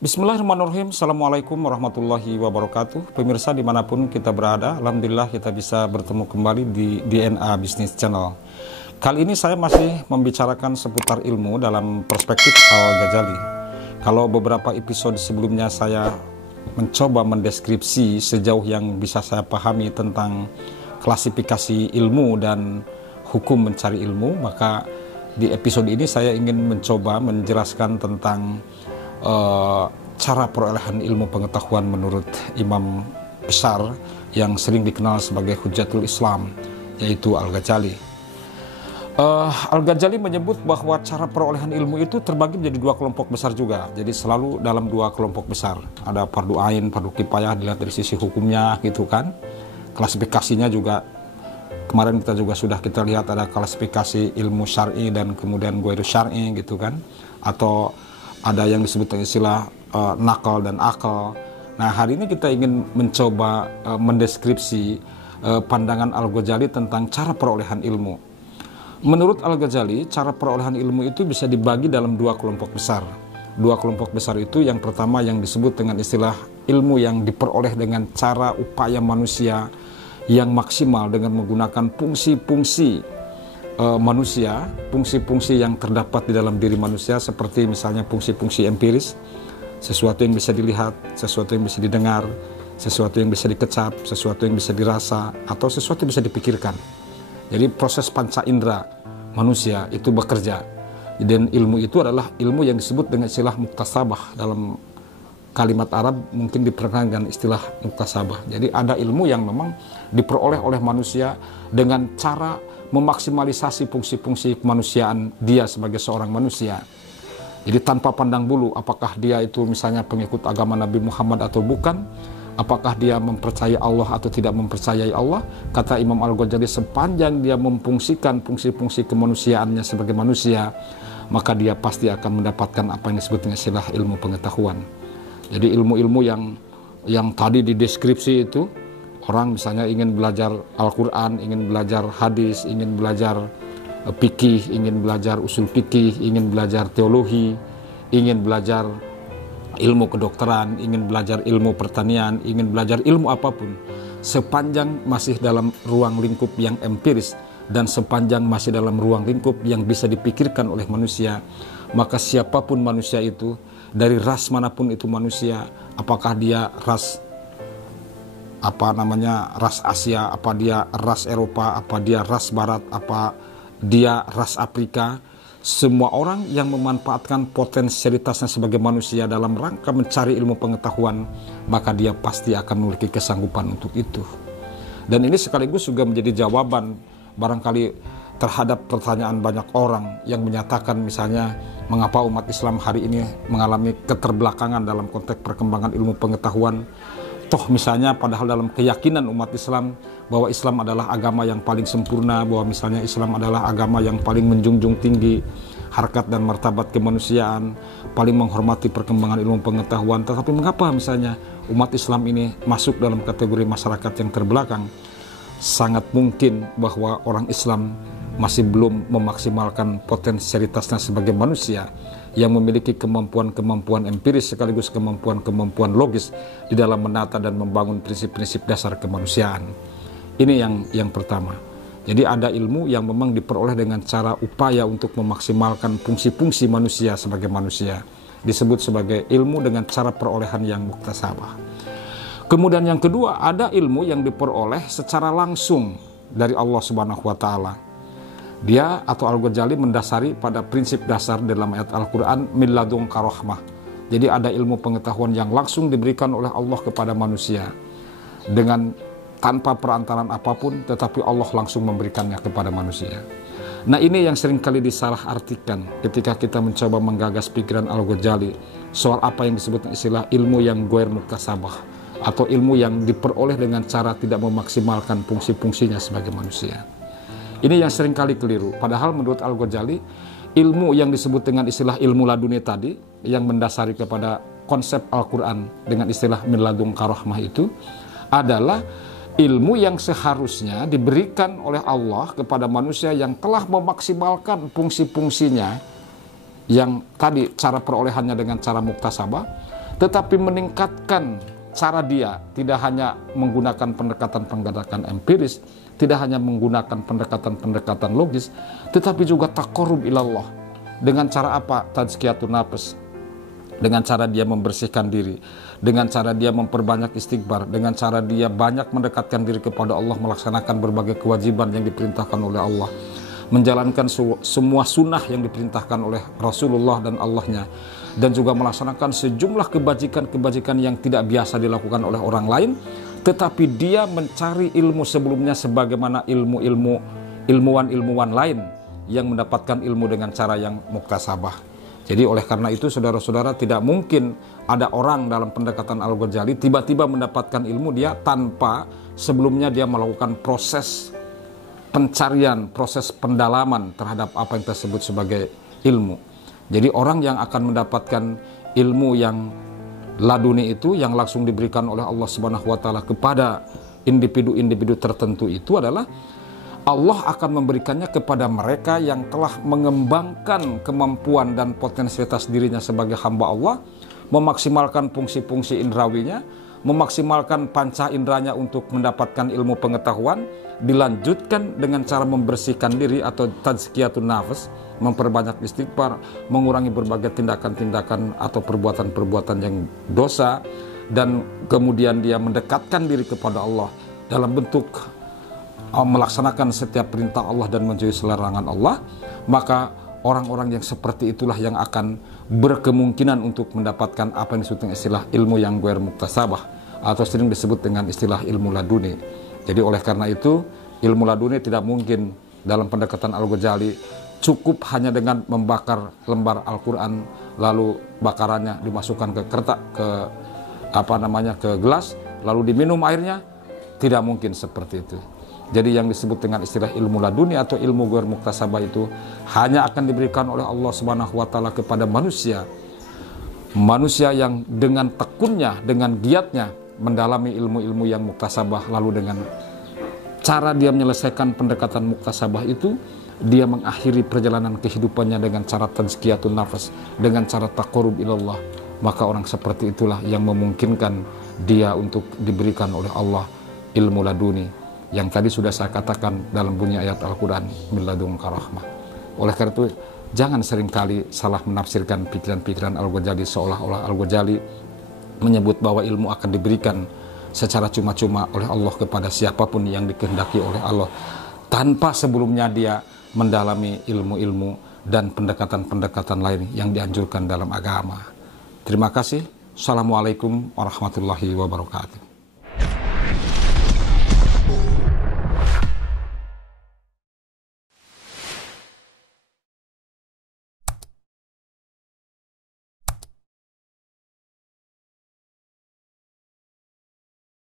Bismillahirrahmanirrahim. Assalamualaikum warahmatullahi wabarakatuh. Pemirsa dimanapun kita berada, Alhamdulillah kita bisa bertemu kembali di DNA Business Channel. Kali ini saya masih membicarakan seputar ilmu dalam perspektif Al-Ghazali. Kalau beberapa episode sebelumnya saya mencoba mendeskripsi sejauh yang bisa saya pahami tentang klasifikasi ilmu dan hukum mencari ilmu, maka di episode ini saya ingin mencoba menjelaskan tentang cara perolehan ilmu pengetahuan menurut imam besar yang sering dikenal sebagai Hujjatul Islam, yaitu Al-Ghazali. Al-Ghazali menyebut bahwa cara perolehan ilmu itu terbagi menjadi dua kelompok besar juga. Jadi selalu dalam dua kelompok besar. Ada fardu ain, fardu kifayah dilihat dari sisi hukumnya gitu kan. Klasifikasinya juga kemarin sudah kita lihat ada klasifikasi ilmu syar'i dan kemudian ghairu syar'i gitu kan. Atau ada yang disebut istilah nakal dan akal. Nah, hari ini kita ingin mencoba mendeskripsi pandangan Al-Ghazali tentang cara perolehan ilmu. Menurut Al-Ghazali, cara perolehan ilmu itu bisa dibagi dalam dua kelompok besar. Dua kelompok besar itu, yang pertama yang disebut dengan istilah ilmu yang diperoleh dengan cara upaya manusia yang maksimal dengan menggunakan fungsi-fungsi manusia, fungsi-fungsi yang terdapat di dalam diri manusia, seperti misalnya fungsi-fungsi empiris, sesuatu yang bisa dilihat, sesuatu yang bisa didengar, sesuatu yang bisa dikecap, sesuatu yang bisa dirasa, atau sesuatu yang bisa dipikirkan. Jadi proses panca indera manusia itu bekerja, dan ilmu itu adalah ilmu yang disebut dengan istilah muktasabah. Dalam kalimat Arab mungkin diperkenalkan istilah muktasabah. Jadi ada ilmu yang memang diperoleh oleh manusia dengan cara memaksimalisasi fungsi-fungsi kemanusiaan dia sebagai seorang manusia. Jadi tanpa pandang bulu apakah dia itu misalnya pengikut agama Nabi Muhammad atau bukan, apakah dia mempercayai Allah atau tidak mempercayai Allah, kata Imam Al-Ghazali, sepanjang dia memfungsikan fungsi-fungsi kemanusiaannya sebagai manusia, maka dia pasti akan mendapatkan apa yang disebut dengan istilah ilmu pengetahuan. Jadi ilmu-ilmu yang tadi dideskripsi itu, orang misalnya ingin belajar Al-Quran, ingin belajar hadis, ingin belajar fikih, ingin belajar usul fikih, ingin belajar teologi, ingin belajar ilmu kedokteran, ingin belajar ilmu pertanian, ingin belajar ilmu apapun, sepanjang masih dalam ruang lingkup yang empiris dan sepanjang masih dalam ruang lingkup yang bisa dipikirkan oleh manusia, maka siapapun manusia itu, dari ras manapun itu manusia, apakah dia ras Asia, apa dia ras Eropa, apa dia ras Barat, apa dia ras Afrika, semua orang yang memanfaatkan potensialitasnya sebagai manusia dalam rangka mencari ilmu pengetahuan, maka dia pasti akan memiliki kesanggupan untuk itu. Dan ini sekaligus juga menjadi jawaban barangkali terhadap pertanyaan banyak orang yang menyatakan misalnya mengapa umat Islam hari ini mengalami keterbelakangan dalam konteks perkembangan ilmu pengetahuan. Toh misalnya padahal dalam keyakinan umat Islam bahwa Islam adalah agama yang paling sempurna, bahwa misalnya Islam adalah agama yang paling menjunjung tinggi harkat dan martabat kemanusiaan, paling menghormati perkembangan ilmu pengetahuan. Tetapi mengapa misalnya umat Islam ini masuk dalam kategori masyarakat yang terbelakang? Sangat mungkin bahwa orang Islam masih belum memaksimalkan potensialitasnya sebagai manusia yang memiliki kemampuan-kemampuan empiris sekaligus kemampuan-kemampuan logis di dalam menata dan membangun prinsip-prinsip dasar kemanusiaan. Ini yang pertama. Jadi ada ilmu yang memang diperoleh dengan cara upaya untuk memaksimalkan fungsi-fungsi manusia sebagai manusia. Disebut sebagai ilmu dengan cara perolehan yang muktasabah. Kemudian yang kedua, ada ilmu yang diperoleh secara langsung dari Allah Subhanahu wa Ta'ala. Dia atau Al-Ghazali mendasari pada prinsip dasar dalam ayat Al-Quran, min ladunka rahmah. Jadi ada ilmu pengetahuan yang langsung diberikan oleh Allah kepada manusia dengan tanpa perantaran apapun, tetapi Allah langsung memberikannya kepada manusia. Nah, ini yang seringkali disalahartikan ketika kita mencoba menggagas pikiran Al-Ghazali soal apa yang disebut istilah ilmu yang ghair muktasabah, atau ilmu yang diperoleh dengan cara tidak memaksimalkan fungsi-fungsinya sebagai manusia. Ini yang seringkali keliru. Padahal menurut Al-Ghazali, ilmu yang disebut dengan istilah ilmu laduni tadi, yang mendasari kepada konsep Al-Quran dengan istilah min ladunka rahmah itu, adalah ilmu yang seharusnya diberikan oleh Allah kepada manusia yang telah memaksimalkan fungsi-fungsinya, yang tadi cara perolehannya dengan cara muktasabah, tetapi meningkatkan cara dia, tidak hanya menggunakan pendekatan-pendekatan empiris, tidak hanya menggunakan pendekatan-pendekatan logis, tetapi juga taqarrub ilallah. Dengan cara apa? Tazkiyatun nafs. Dengan cara dia membersihkan diri, dengan cara dia memperbanyak istighfar, dengan cara dia banyak mendekatkan diri kepada Allah, melaksanakan berbagai kewajiban yang diperintahkan oleh Allah, menjalankan semua sunnah yang diperintahkan oleh Rasulullah dan Allahnya, dan juga melaksanakan sejumlah kebajikan-kebajikan yang tidak biasa dilakukan oleh orang lain, tetapi dia mencari ilmu sebelumnya sebagaimana ilmuwan-ilmuwan lain yang mendapatkan ilmu dengan cara yang muktasabah. Jadi oleh karena itu saudara-saudara, tidak mungkin ada orang dalam pendekatan Al-Ghazali tiba-tiba mendapatkan ilmu dia tanpa sebelumnya dia melakukan proses pencarian, proses pendalaman terhadap apa yang tersebut sebagai ilmu. Jadi orang yang akan mendapatkan ilmu yang laduni itu, yang langsung diberikan oleh Allah Subhanahu wa taala kepada individu-individu tertentu, itu adalah Allah akan memberikannya kepada mereka yang telah mengembangkan kemampuan dan potensialitas dirinya sebagai hamba Allah, memaksimalkan fungsi-fungsi indrawinya, memaksimalkan panca indranya untuk mendapatkan ilmu pengetahuan, dilanjutkan dengan cara membersihkan diri atau tazkiyatun nafs, memperbanyak istighfar, mengurangi berbagai tindakan-tindakan atau perbuatan-perbuatan yang dosa, dan kemudian dia mendekatkan diri kepada Allah dalam bentuk melaksanakan setiap perintah Allah dan menjauhi larangan Allah. Maka orang-orang yang seperti itulah yang akan berkemungkinan untuk mendapatkan apa yang disebut dengan istilah ilmu yang ghair muktasabah, atau sering disebut dengan istilah ilmu laduni. Jadi oleh karena itu, ilmu laduni tidak mungkin dalam pendekatan Al-Ghazali cukup hanya dengan membakar lembar Al-Quran, lalu bakarannya dimasukkan ke ke gelas, lalu diminum airnya. Tidak mungkin seperti itu. Jadi yang disebut dengan istilah ilmu laduni atau ilmu ghair muktasabah itu hanya akan diberikan oleh Allah Subhanahu wa taala kepada manusia. Manusia yang dengan tekunnya, dengan giatnya mendalami ilmu-ilmu yang muktasabah, lalu dengan cara dia menyelesaikan pendekatan muktasabah itu, dia mengakhiri perjalanan kehidupannya dengan cara tazkiyatun nafs, dengan cara taqarrub ilallah. Maka orang seperti itulah yang memungkinkan dia untuk diberikan oleh Allah ilmu laduni, yang tadi sudah saya katakan dalam bunyi ayat Al-Quran, min ladunka rahmah. Oleh karena itu, jangan seringkali salah menafsirkan pikiran-pikiran Al-Ghazali, seolah-olah Al-Ghazali menyebut bahwa ilmu akan diberikan secara cuma-cuma oleh Allah kepada siapapun yang dikehendaki oleh Allah, tanpa sebelumnya dia mendalami ilmu-ilmu dan pendekatan-pendekatan lain yang dianjurkan dalam agama. Terima kasih. Assalamualaikum warahmatullahi wabarakatuh.